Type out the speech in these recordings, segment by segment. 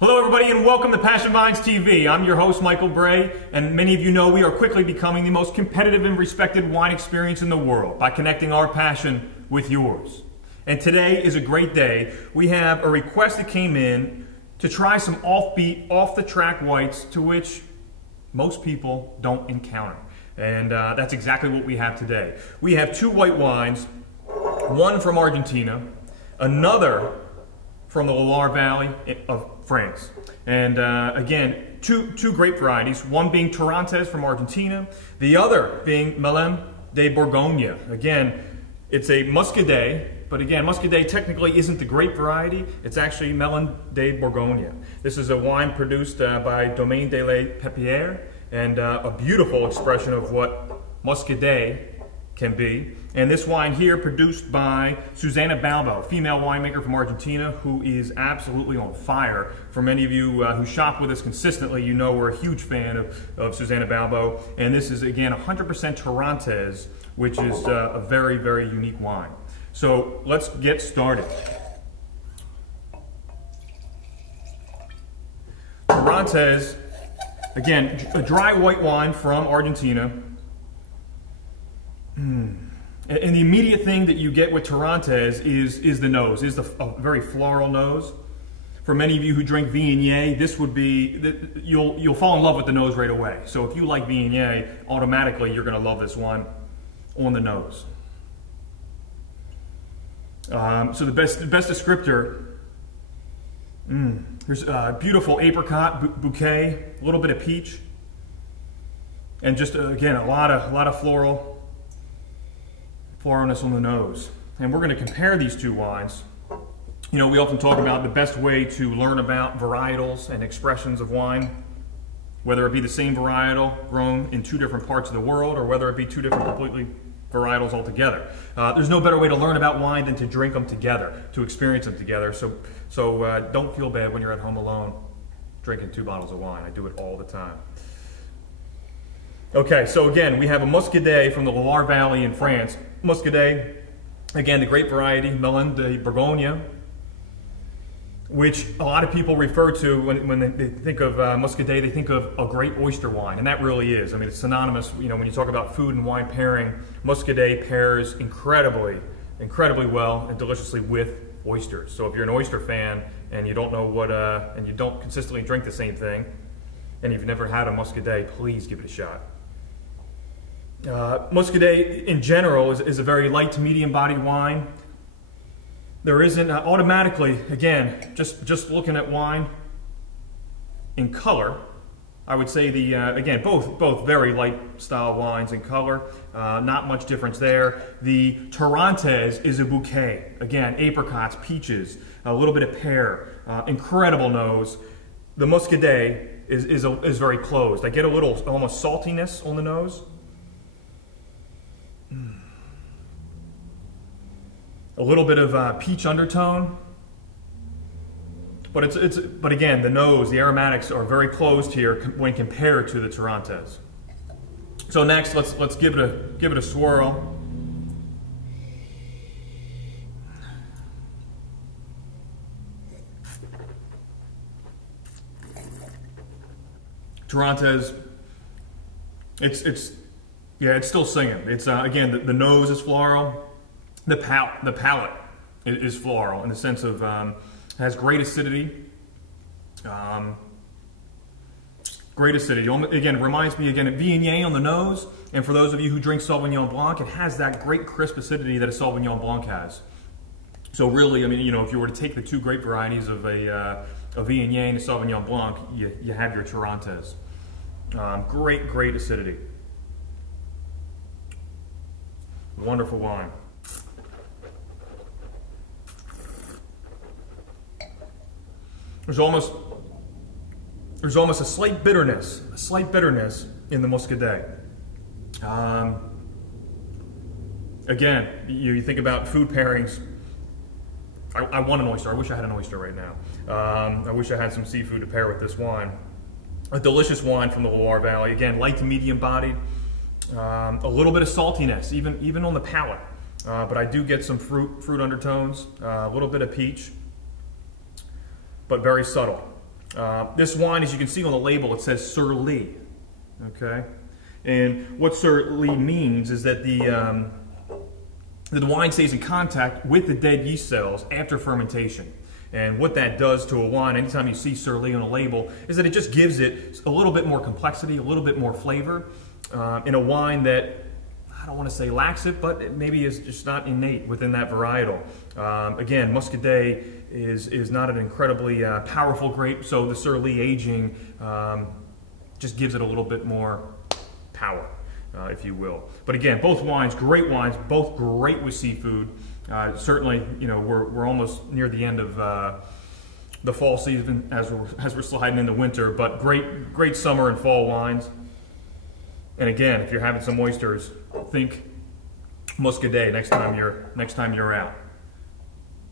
Hello everybody and welcome to PassionVinesTV. I'm your host Michael Bray, and many of you know we are quickly becoming the most competitive and respected wine experience in the world by connecting our passion with yours. And today is a great day. We have a request that came in to try some offbeat, off-the-track whites to which most people don't encounter. And that's exactly what we have today. We have two white wines, one from Argentina, another from the Loire Valley of France. And again, two great varieties, one being Torrontés from Argentina, the other being Melon de Bourgogne. Again, it's a Muscadet, but again, Muscadet technically isn't the grape variety, it's actually Melon de Bourgogne. This is a wine produced by Domaine de la Pépière, and a beautiful expression of what Muscadet can be. And this wine here produced by Susana Balbo, female winemaker from Argentina, who is absolutely on fire. For many of you who shop with us consistently, you know we're a huge fan of Susana Balbo. And this is, again, 100% Torrontés, which is a very, very unique wine. So let's get started. Torrontés, again, a dry white wine from Argentina. And the immediate thing that you get with Torrontés is the nose, is a very floral nose. For many of you who drink Vignes, this would be, you'll fall in love with the nose right away. So if you like Vignes, automatically you're going to love this one on the nose. So the best descriptor, here's a beautiful apricot bouquet, a little bit of peach, and just again a lot of floralness on the nose. And we're going to compare these two wines. You know, we often talk about the best way to learn about varietals and expressions of wine, whether it be the same varietal grown in two different parts of the world, or whether it be two different completely varietals altogether. There's no better way to learn about wine than to drink them together, to experience them together. So don't feel bad when you're at home alone drinking 2 bottles of wine. I do it all the time. Okay, so again, we have a Muscadet from the Loire Valley in France. Muscadet, again, the grape variety, Melon de Bourgogne, which a lot of people refer to when they think of Muscadet, they think of a great oyster wine, and that really is. I mean, it's synonymous, you know, when you talk about food and wine pairing, Muscadet pairs incredibly well and deliciously with oysters. So if you're an oyster fan and you don't know what, and you don't consistently drink the same thing, and you've never had a Muscadet, please give it a shot. Muscadet in general is a very light to medium bodied wine. There isn't automatically, again, just looking at wine in color, I would say again, both very light style wines in color, not much difference there. The Torrontés is a bouquet, again, apricots, peaches, a little bit of pear, incredible nose. The Muscadet is very closed. I get a little almost saltiness on the nose. A little bit of peach undertone, but but again, the nose, the aromatics are very closed here when compared to the Torrontés. So next, let's give it a swirl. Torrontés, it's still singing. It's again, the nose is floral. The palate is floral in the sense of has great acidity. Great acidity. Again, it reminds me again of Vignes on the nose. And for those of you who drink Sauvignon Blanc, it has that great crisp acidity that a Sauvignon Blanc has. So really, I mean, you know, if you were to take the two grape varieties of a Vignes and a Sauvignon Blanc, you have your Torrontés. Great acidity. Wonderful wine. There's almost a slight bitterness in the Muscadet. Again, you think about food pairings. I want an oyster. I wish I had an oyster right now. I wish I had some seafood to pair with this wine. A delicious wine from the Loire Valley. Again, light to medium bodied. A little bit of saltiness, even on the palate. But I do get some fruit undertones, a little bit of peach, but very subtle. This wine, as you can see on the label, it says Sur Lie. Okay, and what Sur Lie means is that the wine stays in contact with the dead yeast cells after fermentation. And what that does to a wine, anytime you see Sur Lie on a label, is that it just gives it a little bit more complexity, a little bit more flavor in a wine that, I don't want to say lacks it, but it maybe is just not innate within that varietal. Again, Muscadet is not an incredibly powerful grape, so the Sur Lie aging just gives it a little bit more power, if you will. But again, both wines, both great with seafood. Certainly, you know, we're almost near the end of the fall season as we're sliding into winter, but great summer and fall wines. And again, if you're having some oysters, think Muscadet next time you're out.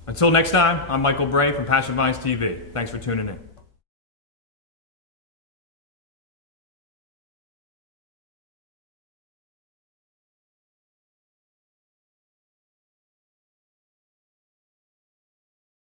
Until next time, I'm Michael Bray from PassionVinesTV. Thanks for tuning in.